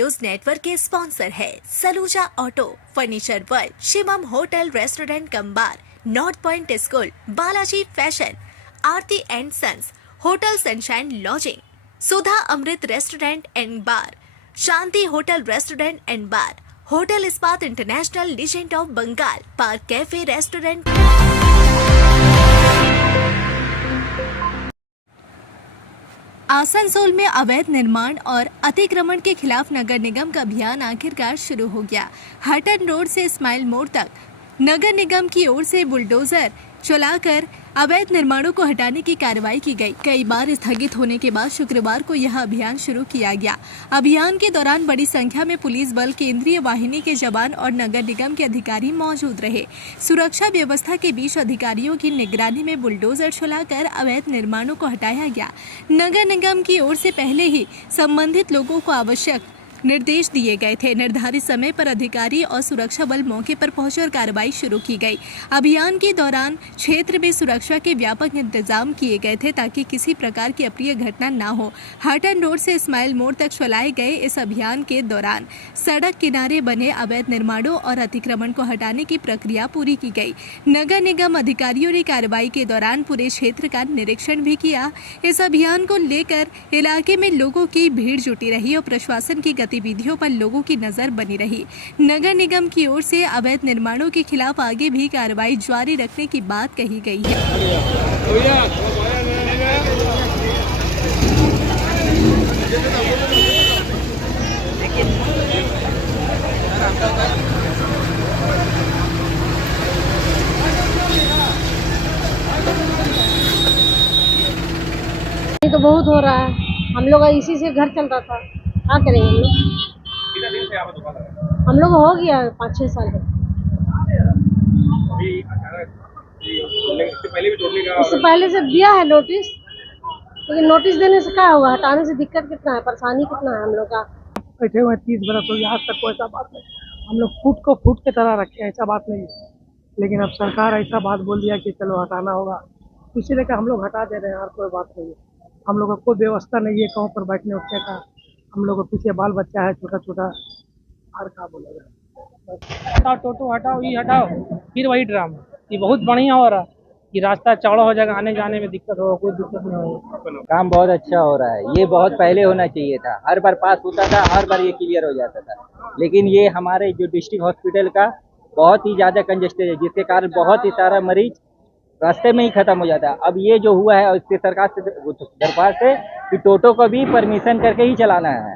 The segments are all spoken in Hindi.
न्यूज नेटवर्क के स्पॉन्सर है Saluja auto, furniture world, Shivam hotel restaurant cum bar, north point school, Balaji fashion, Aarti and sons, hotel sunshine lodging, Sudha Amrit restaurant and bar, Shanti hotel restaurant and bar, hotel Ispat international legend of Bengal, park cafe restaurant. Asansol में अवैध निर्माण और अतिक्रमण के खिलाफ नगर निगम का अभियान आखिरकार शुरू हो गया। हटन रोड से इस्माइल मोड़ तक नगर निगम की ओर से बुलडोजर चलाकर अवैध निर्माणों को हटाने की कार्रवाई की गई। कई बार स्थगित होने के बाद शुक्रवार को यह अभियान शुरू किया गया। अभियान के दौरान बड़ी संख्या में पुलिस बल, केंद्रीय वाहिनी के जवान और नगर निगम के अधिकारी मौजूद रहे। सुरक्षा व्यवस्था के बीच अधिकारियों की निगरानी में बुलडोजर चलाकर अवैध निर्माणों को हटाया गया। नगर निगम की ओर से पहले ही संबंधित लोगों को आवश्यक निर्देश दिए गए थे। निर्धारित समय पर अधिकारी और सुरक्षा बल मौके पर पहुंचे और कार्रवाई शुरू की गई। अभियान के दौरान क्षेत्र में सुरक्षा के व्यापक इंतजाम किए गए थे ताकि किसी प्रकार की अप्रिय घटना न हो। हटन रोड से इस्माइल मोड़ तक चलाए गए इस अभियान के दौरान सड़क किनारे बने अवैध निर्माणों और अतिक्रमण को हटाने की प्रक्रिया पूरी की गई। नगर निगम अधिकारियों ने कार्रवाई के दौरान पूरे क्षेत्र का निरीक्षण भी किया। इस अभियान को लेकर इलाके में लोगों की भीड़ जुटी रही और प्रशासन की गतिविधियों पर लोगों की नजर बनी रही। नगर निगम की ओर से अवैध निर्माणों के खिलाफ आगे भी कार्रवाई जारी रखने की बात कही गई है। ये तो बहुत हो रहा है। हम लोग इसी से घर चल रहा था। क्या करेंगे हम लोग? कितना दिन से आप दुकान है? हम लोग हो गया 5-6 साल का। अभी इससे पहले भी तोड़ने का इससे पहले से दिया है नोटिस, लेकिन नोटिस देने से क्या होगा? हटाने से दिक्कत कितना है, परेशानी कितना है हम लोग का। बैठे हुए 30 बरस हो गया, आज तक कोई ऐसा बात नहीं। हम लोग फूट को फूट के तरह रखे, ऐसा बात नहीं है। लेकिन अब सरकार ऐसा बात बोल दिया कि चलो हटाना होगा, इसी लेकर हम लोग हटा दे रहे हैं। और कोई बात नहीं है। हम लोग को कोई व्यवस्था नहीं है कहीं पर बैठने उठने का। हम लोग को पीछे बाल बच्चा है छोटा छोटा, और क्या बोलेगा। हटाओ टोटो, हटाओ ये हटाओ, फिर वही ड्रामा। ये बहुत बढ़िया हो रहा है कि रास्ता चौड़ा हो जाएगा, आने जाने में दिक्कत होगा, कोई दिक्कत नहीं होगी। काम बहुत अच्छा हो रहा है। ये बहुत पहले होना चाहिए था। हर बार पास होता था, हर बार ये क्लियर हो जाता था। लेकिन ये हमारे जो डिस्ट्रिक्ट हॉस्पिटल का बहुत ही ज़्यादा कंजेस्टेड है, जिसके कारण बहुत ही सारा मरीज रास्ते में ही खत्म हो जाता है। अब ये जो हुआ है, इसके सरकार से दरख्वास्त है कि टोटो को भी परमिशन करके ही चलाना है।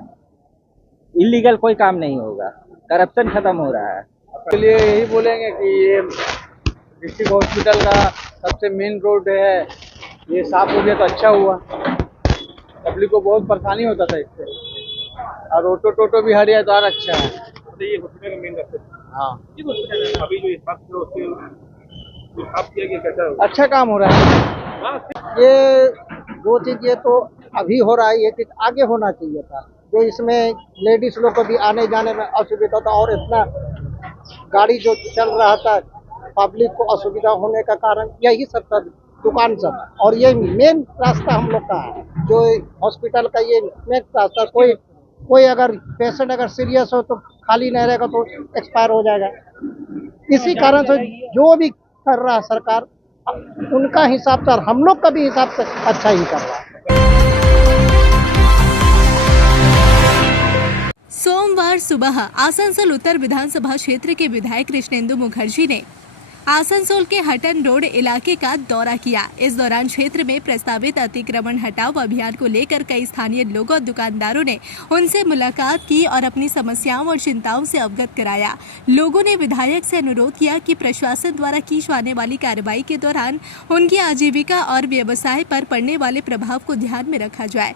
इलीगल कोई काम नहीं होगा, करप्शन खत्म हो रहा है। के लिए यही बोलेंगे कि ये डिस्ट्रिक्ट हॉस्पिटल का सबसे मेन रोड है, ये साफ हो गया तो अच्छा हुआ। पब्लिक को बहुत परेशानी होता था इससे, और ऑटो टोटो भी हट गया तो और अच्छा है। ये हॉस्पिटल का मेन रास्ता है। हाँ, ये हॉस्पिटल है। अभी जो स्टाफ है उसके आप किया गया कैसा होगा? अच्छा काम हो रहा है। ये दो चीज ये तो अभी हो रहा है, ये चीज आगे होना चाहिए था। जो इसमें लेडीज लोग को भी आने जाने में असुविधा था, और इतना गाड़ी जो चल रहा था, पब्लिक को असुविधा होने का कारण यही सब था, दुकान सब। और ये मेन रास्ता हम लोग का है, जो हॉस्पिटल का ये मेन रास्ता। कोई अगर पेशेंट अगर सीरियस हो तो खाली नहीं रहेगा तो एक्सपायर हो जाएगा। इसी कारण से जो भी कर रहा है सरकार, उनका हिसाब से और हम लोग का भी हिसाब से अच्छा ही कर रहा है। सोमवार सुबह आसनसोल उत्तर विधानसभा क्षेत्र के विधायक कृष्णेंदु मुखर्जी ने आसनसोल के हटन रोड इलाके का दौरा किया। इस दौरान क्षेत्र में प्रस्तावित अतिक्रमण हटाओ अभियान को लेकर कई स्थानीय लोगों और दुकानदारों ने उनसे मुलाकात की और अपनी समस्याओं और चिंताओं से अवगत कराया। लोगों ने विधायक से अनुरोध किया कि प्रशासन द्वारा की जाने वाली कार्रवाई के दौरान उनकी आजीविका और व्यवसाय पर पड़ने वाले प्रभाव को ध्यान में रखा जाए।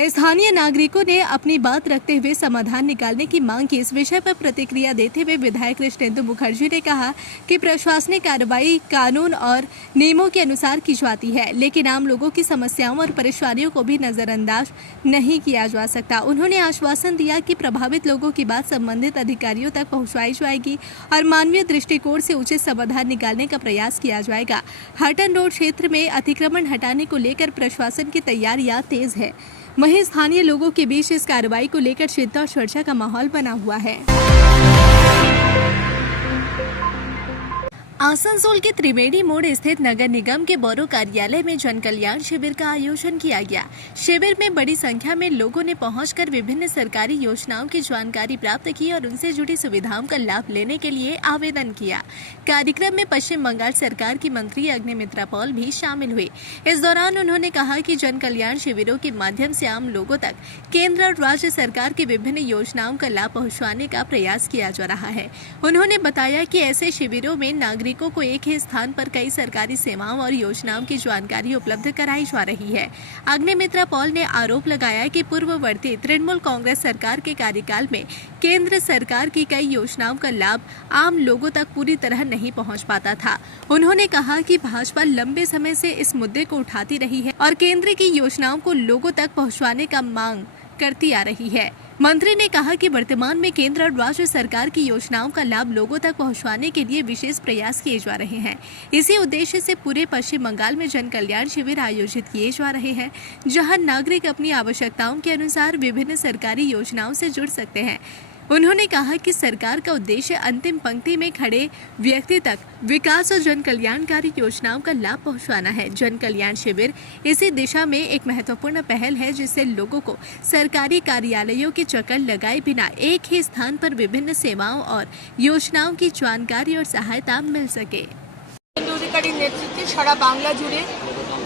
स्थानीय नागरिकों ने अपनी बात रखते हुए समाधान निकालने की मांग की। इस विषय पर प्रतिक्रिया देते हुए विधायक कृष्णेंदु मुखर्जी ने कहा कि प्रशासनिक कार्रवाई कानून और नियमों के अनुसार की जाती है, लेकिन आम लोगों की समस्याओं और परेशानियों को भी नजरअंदाज नहीं किया जा सकता। उन्होंने आश्वासन दिया कि प्रभावित लोगों की बात संबंधित अधिकारियों तक पहुंचाई जाएगी और मानवीय दृष्टिकोण से उचित समाधान निकालने का प्रयास किया जाएगा। हटन रोड क्षेत्र में अतिक्रमण हटाने को लेकर प्रशासन की तैयारियां तेज है। वहीं स्थानीय लोगों के बीच इस कार्रवाई को लेकर चिंता और चर्चा का माहौल बना हुआ है। आसनसोल के त्रिवेणी मोड़ स्थित नगर निगम के बोरो कार्यालय में जन कल्याण शिविर का आयोजन किया गया। शिविर में बड़ी संख्या में लोगों ने पहुंचकर विभिन्न सरकारी योजनाओं की जानकारी प्राप्त की और उनसे जुड़ी सुविधाओं का लाभ लेने के लिए आवेदन किया। कार्यक्रम में पश्चिम बंगाल सरकार की मंत्री अग्निमित्रा पॉल भी शामिल हुई। इस दौरान उन्होंने कहा कि जन कल्याण शिविरों के माध्यम से आम लोगों तक केंद्र और राज्य सरकार की विभिन्न योजनाओं का लाभ पहुँचाने का प्रयास किया जा रहा है। उन्होंने बताया कि ऐसे शिविरों में नागरिकों को एक ही स्थान पर कई सरकारी सेवाओं और योजनाओं की जानकारी उपलब्ध कराई जा रही है। अग्निमित्रा पॉल ने आरोप लगाया कि पूर्ववर्ती तृणमूल कांग्रेस सरकार के कार्यकाल में केंद्र सरकार की कई योजनाओं का लाभ आम लोगों तक पूरी तरह नहीं पहुंच पाता था। उन्होंने कहा कि भाजपा लंबे समय से इस मुद्दे को उठाती रही है और केंद्र की योजनाओं को लोगों तक पहुंचाने का मांग करती आ रही है। मंत्री ने कहा कि वर्तमान में केंद्र और राज्य सरकार की योजनाओं का लाभ लोगों तक पहुंचाने के लिए विशेष प्रयास किए जा रहे हैं। इसी उद्देश्य से पूरे पश्चिम बंगाल में जन कल्याण शिविर आयोजित किए जा रहे हैं, जहां नागरिक अपनी आवश्यकताओं के अनुसार विभिन्न सरकारी योजनाओं से जुड़ सकते हैं। उन्होंने कहा कि सरकार का उद्देश्य अंतिम पंक्ति में खड़े व्यक्ति तक विकास और जन कल्याणकारी योजनाओं का लाभ पहुंचाना है। जन कल्याण शिविर इसी दिशा में एक महत्वपूर्ण पहल है, जिससे लोगों को सरकारी कार्यालयों की चक्कर लगाए बिना एक ही स्थान पर विभिन्न सेवाओं और योजनाओं की जानकारी और सहायता मिल सके। অধিকারীর নেতৃত্বে সারা বাংলা জুড়ে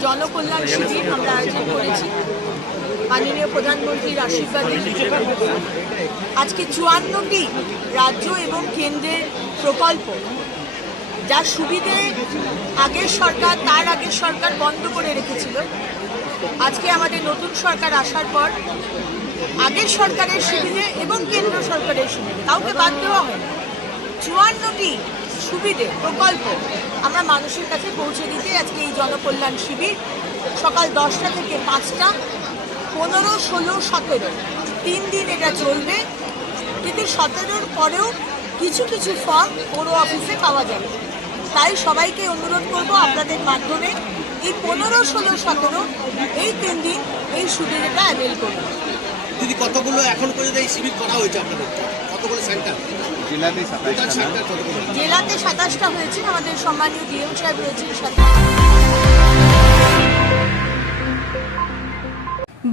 জনকল্যাণ শিবির আমরা আয়োজন করেছি। মাননীয় প্রধানমন্ত্রীর আশীর্বাদে আজকে ৫৪টি রাজ্য এবং কেন্দ্রের প্রকল্প, যার সুবিধে আগের সরকার তার আগের সরকার বন্ধ করে রেখেছিল, আজকে আমাদের নতুন সরকার আসার পর আগের সরকারের সুবিধে এবং কেন্দ্র সরকারের সুবিধে কাউকে বাদ দেওয়া হয় না। ৫৪টি সুবিধে প্রকল্প আমরা মানুষের কাছে পৌঁছে দিতে আজকে এই জনকল্যাণ শিবির সকাল 10টা থেকে 5টা 15, 16, 17 3 দিন এটা চলবে। কিন্তু 17-র পরেও কিছু কিছু ফর্ম পৌর অফিসে পাওয়া যাবে। তাই সবাইকে অনুরোধ করব আপনাদের মাধ্যমে এই 15, 16, 17 এই 3 দিন এই সুবিধাটা অ্যাভেল করুন। দিদি, কতগুলো এখন পর্যন্ত এই শিবির করা হয়েছে আপনাদের? কতগুলো সেন্টার? জেলাতে 27টা হয়েছে। আমাদের সম্মানীয় ডিএম সাহেব রয়েছেন সাথে।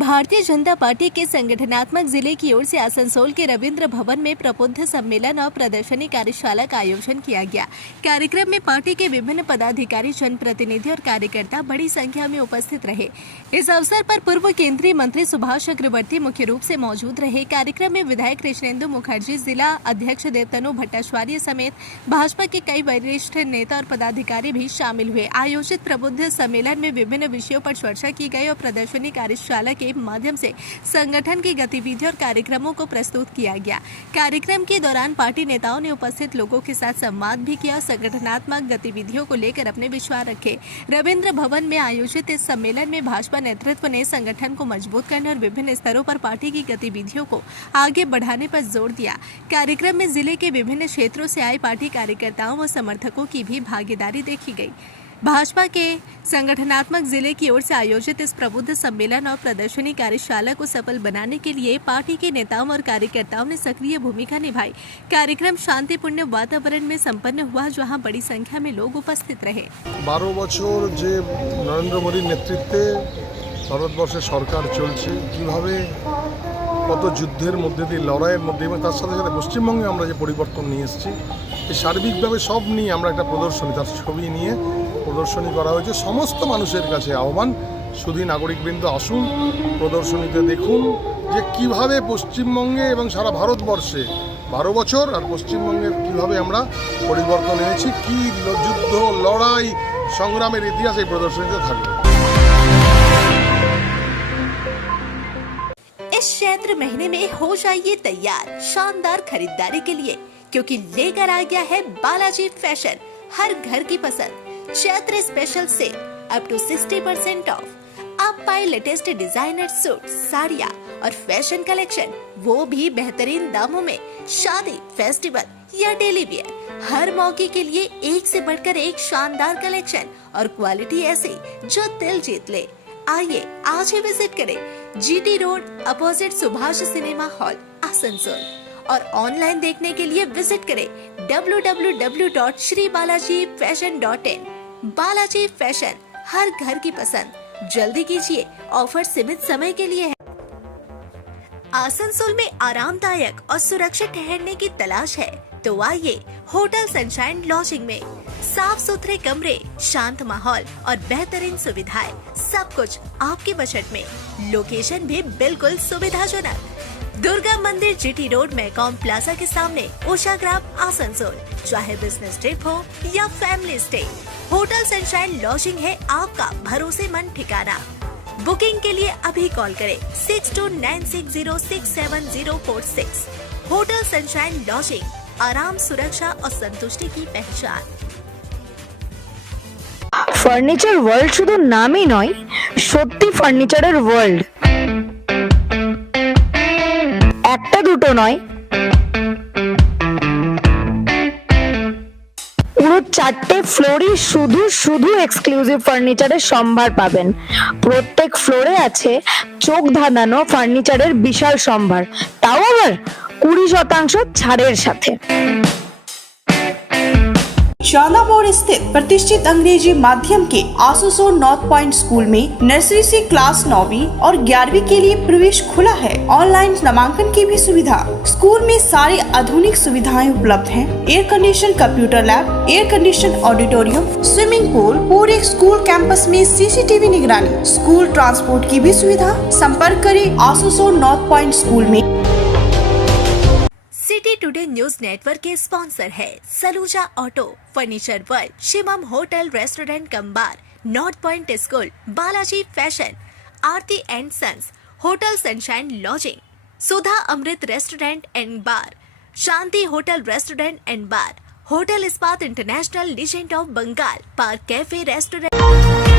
भारतीय जनता पार्टी के संगठनात्मक जिले की ओर से आसनसोल के रविंद्र भवन में प्रबुद्ध सम्मेलन और प्रदर्शनी कार्यशाला का आयोजन किया गया। कार्यक्रम में पार्टी के विभिन्न पदाधिकारी, जनप्रतिनिधि और कार्यकर्ता बड़ी संख्या में उपस्थित रहे। इस अवसर पर पूर्व केंद्रीय मंत्री सुभाष चक्रवर्ती मुख्य रूप से मौजूद रहे। कार्यक्रम में विधायक कृष्णेंदु मुखर्जी, जिला अध्यक्ष देवतनु भट्टाचार्य समेत भाजपा के कई वरिष्ठ नेता और पदाधिकारी भी शामिल हुए। आयोजित प्रबुद्ध सम्मेलन में विभिन्न विषयों पर चर्चा की गई और प्रदर्शनी कार्यशाला के माध्यम से संगठन की गतिविधियों और कार्यक्रमों को प्रस्तुत किया गया। कार्यक्रम के दौरान पार्टी नेताओं ने उपस्थित लोगों के साथ संवाद भी किया और संगठनात्मक गतिविधियों को लेकर अपने विचार रखे। रविंद्र भवन में आयोजित इस सम्मेलन में भाजपा नेतृत्व ने संगठन को मजबूत करने और विभिन्न स्तरों पर पार्टी की गतिविधियों को आगे बढ़ाने पर जोर दिया। कार्यक्रम में जिले के विभिन्न क्षेत्रों से आए पार्टी कार्यकर्ताओं व समर्थकों की भी भागीदारी देखी गई। भाजपा के संगठनात्मक जिले की ओर से आयोजित इस प्रबुद्ध सम्मेलन और प्रदर्शनी कार्यशाला को सफल बनाने के लिए पार्टी के नेताओं और कार्यकर्ताओं ने सक्रिय भूमिका निभाई। कार्यक्रम शांतिपूर्ण वातावरण में संपन्न हुआ, जहां बड़ी संख्या में लोग उपस्थित रहे। 12 বছর যে নরেন্দ্র মোদীর নেতৃত্বে ভারতবর্ষের সরকার চলছে, কিভাবে কত যুদ্ধের মধ্যে দিয়ে, লড়াইয়ের মধ্যে এবং তার সাথে সাথে পশ্চিমবঙ্গে আমরা যে পরিবর্তন নিয়ে এসেছি, এই সার্বিকভাবে সব নিয়ে আমরা একটা প্রদর্শনী, তার ছবি নিয়ে প্রদর্শনী করা হয়েছে। সমস্ত মানুষের কাছে আহ্বান, শুধু নাগরিকবৃন্দ আসুন, প্রদর্শনীতে দেখুন যে কিভাবে পশ্চিমবঙ্গে এবং সারা ভারতবর্ষে 12 বছর আর পশ্চিমবঙ্গের কিভাবে আমরা পরিবর্তন এনেছি, কি যুদ্ধ, লড়াই, সংগ্রামের ইতিহাস এই প্রদর্শনীতে থাকবে। इस चैत्र महीने में हो जाइए तैयार शानदार खरीदारी के लिए, क्योंकि लेकर आ गया है बालाजी फैशन हर घर की पसंद Chaitra special sale up to 60% off. आप पाए लेटेस्ट डिजाइनर सूट, साड़ियाँ और फैशन कलेक्शन, वो भी बेहतरीन दामों में। शादी, फेस्टिवल या डेली वियर, हर मौके के लिए एक से बढ़कर एक शानदार कलेक्शन और क्वालिटी ऐसी जो दिल जीत ले। आइए आज ही विजिट करें GT road opposite Subhash cinema hall Asansol. और ऑनलाइन देखने के लिए विजिट करें www.shribalaji.fashion.in। बालाजी फैशन, हर घर की पसंद। जल्दी कीजिए, ऑफर सीमित समय के लिए है। आसनसोल में आरामदायक और सुरक्षित ठहरने की तलाश है तो आइए होटल सनशाइन लॉजिंग में। साफ सुथरे कमरे, शांत माहौल और बेहतरीन सुविधाएं, सब कुछ आपके बजट में। लोकेशन भी बिल्कुल सुविधाजनक। दुर्गा मंदिर GT रोड मैकॉम प्लाजा के सामने, उषाग्राम आसनसोल। चाहे बिजनेस ट्रिप हो या family stay, hotel sunshine lodging है आपका भरोसेमंद ठिकाना। बुकिंग के लिए अभी कॉल करें 6296067046। होटल सनशाइन लॉजिंग, आराम, सुरक्षा और संतुष्टि की पहचान। ফার্নিচার ওয়ার্ল্ড শুধু নামই নয়, সত্যি ফার্নিচারের ওয়ার্ল্ড। একটা দুটো নয়, পুরো 4টে ফ্লোরই শুধু শুধু এক্সক্লুসিভ ফার্নিচারের সম্ভার পাবেন। প্রত্যেক ফ্লোরে আছে চোখ ধাঁধানো ফার্নিচারের বিশাল সম্ভার, তাও আবার 20% ছাড়ের সাথে। शाला मोड़ स्थित प्रतिष्ठित अंग्रेजी माध्यम के आसनसोल नॉर्थ पॉइंट स्कूल में नर्सरी से क्लास 9वीं और 11वीं के लिए प्रवेश खुला है। ऑनलाइन नामांकन की भी सुविधा। स्कूल में सारी आधुनिक सुविधाएं उपलब्ध हैं। Air condition computer lab, air condition auditorium, swimming pool, पूरे स्कूल कैंपस में CCTV निगरानी, स्कूल ट्रांसपोर्ट की भी सुविधा। संपर्क करें आसनसोल नॉर्थ पॉइंट स्कूल में। सिटी टुडे न्यूज नेटवर्क के स्पॉन्सर है Saluja auto, furniture world, Shivam hotel restaurant cum bar, north point school, Balaji fashion, Aarti and sons, hotel sunshine lodging, Sudha Amrit restaurant and bar, Shanti hotel restaurant and bar, hotel Ispat international, legend of Bengal, park cafe restaurant.